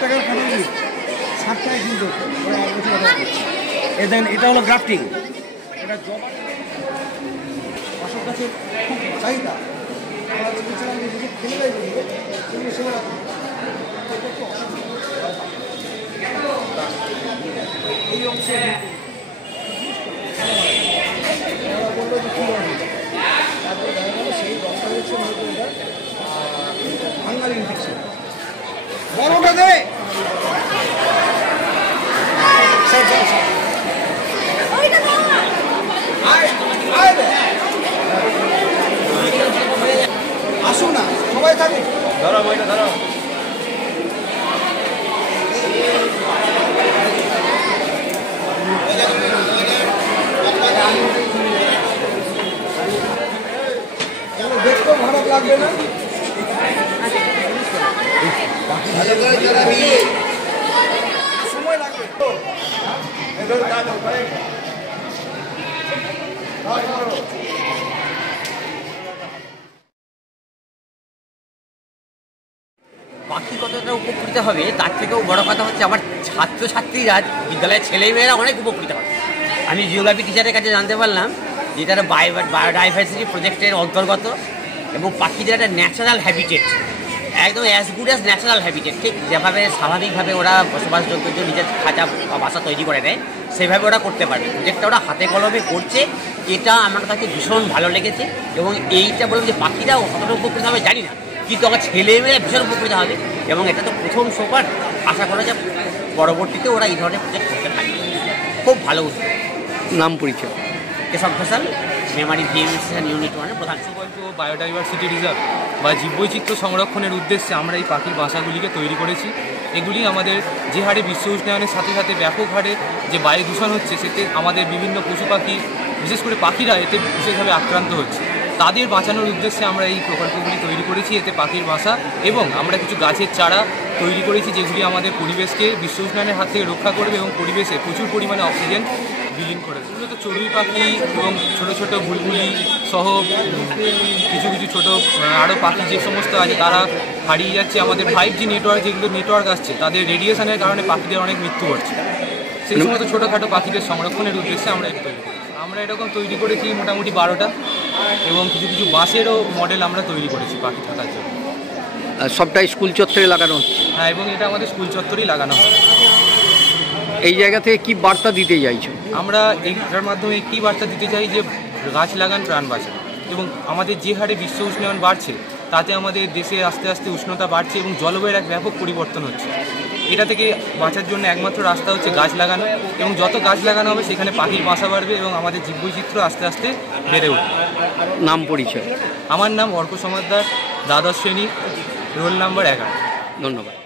টাকার খালি 7 টাকা কিন্তু এটা হলো গ্রাফটিং। এটা জবা অশোক গাছের খুব চাহিদা। এই অংশে বললো যে কী হবে, তারপরে দেখা গেল সেই রংটা হচ্ছে হয়তো এটা ফাঙ্গাল ইনফেকশন। বড়টা দে আসুন না সবাই থাকুন। ধরো বইটা ধরো। দেখতেও খারাপ লাগবে না। সময় লাগবে পাখি কতটা উপকৃত হবে তার থেকেও বড় কথা হচ্ছে আমার ছাত্রছাত্রীরা, বিদ্যালয়ের ছেলেমেয়েরা অনেক উপকৃত হবে। আমি জিওগ্রাফি টিচারের কাছে জানতে পারলাম যে এটা বায়োডাইভার্সিটি প্রজেক্টের অন্তর্গত এবং পাখিদের একটা ন্যাচারাল হ্যাবিটেট, একদম as good as natural habitat. ঠিক যেভাবে স্বাভাবিকভাবে ওরা বসবাসযোগ্য নিজের খাঁচা বা বাসা তৈরি করে নেয় সেভাবে ওরা করতে পারবে। প্রজেক্টটা ওরা হাতে কলমে করছে, এটা আমার কাছে ভীষণ ভালো লেগেছে। এবং এইটা বললাম যে পাখিরা কতটা উপকৃত হবে জানি না, কিন্তু আমার ছেলেমেয়েরা ভীষণ উপকৃত হবে এবং এটা তো প্রথম সোপার। আশা করা যায় পরবর্তীতে ওরা এই ধরনের প্রজেক্ট করতে থাকবে। খুব ভালো উদ্যোগ। নাম পরিচয়? কেশব ঘোষাল, মেমারি ডিএমসি ইউনিট 1-এর প্রধান। প্রকল্প বায়োডাইভার্সিটি রিজার্ভ বা জীববৈচিত্র্য সংরক্ষণের উদ্দেশ্যে আমরা এই পাখির বাসাগুলিকে তৈরি করেছি। এগুলি আমাদের যে হারে বিশ্ব উষ্ণায়নের সাথে সাথে ব্যাপক হারে যে বায়ু দূষণ হচ্ছে, সেতে আমাদের বিভিন্ন পশু পাখি, বিশেষ করে পাখিরা এতে বিশেষভাবে আক্রান্ত হচ্ছে। তাদের বাঁচানোর উদ্দেশ্যে আমরা এই প্রকল্পগুলি তৈরি করেছি। এতে পাখির বাসা এবং আমরা কিছু গাছের চারা তৈরি করেছি, যেগুলি আমাদের পরিবেশকে বিশ্ব উষ্ণায়নের হাত থেকে রক্ষা করবে এবং পরিবেশে প্রচুর পরিমাণে অক্সিজেন বিলীন করেছে। মূলত চড়ুই পাখি এবং ছোটো ছোটো বুলবুলি সহ কিছু কিছু ছোটো আরও পাখি যে সমস্ত আছে তারা হারিয়ে যাচ্ছে। আমাদের 5G নেটওয়ার্ক, যেগুলো নেটওয়ার্ক আসছে, তাদের রেডিয়েশনের কারণে পাখিদের অনেক মৃত্যু হচ্ছে। সেই সমস্ত ছোটোখাটো পাখিদের সংরক্ষণের উদ্দেশ্যে আমরা এটা তৈরি করেছি। আমরা এরকম তৈরি করেছি মোটামুটি 12টা এবং কিছু কিছু বাসেরও মডেল আমরা তৈরি করেছি পাখি থাকার জন্য। সবটাই স্কুল চত্বরে লাগানো হচ্ছে? হ্যাঁ, এবং এটা আমাদের স্কুল চত্বরেই লাগানো হয়। এই জায়গা থেকে কী বার্তা দিতে চাইছো? আমরা এইটার মাধ্যমে একটি বার্তা দিতে চাই যে গাছ লাগান, প্রাণ বাঁচান। এবং আমাদের যে হারে বিশ্ব উষ্ণায়ন বাড়ছে, তাতে আমাদের দেশে আস্তে আস্তে উষ্ণতা বাড়ছে এবং জলবায়ুর এক ব্যাপক পরিবর্তন হচ্ছে। এটা থেকে বাঁচার জন্য একমাত্র রাস্তা হচ্ছে গাছ লাগানো, এবং যত গাছ লাগানো হবে সেখানে পাখির বাসা বাড়বে এবং আমাদের জীববৈচিত্র্য আস্তে আস্তে বেড়ে উঠবে। নাম পরিচয়? আমার নাম অর্ক সমাদ্দার, দ্বাদশ শ্রেণী, রোল নাম্বার 11। ধন্যবাদ।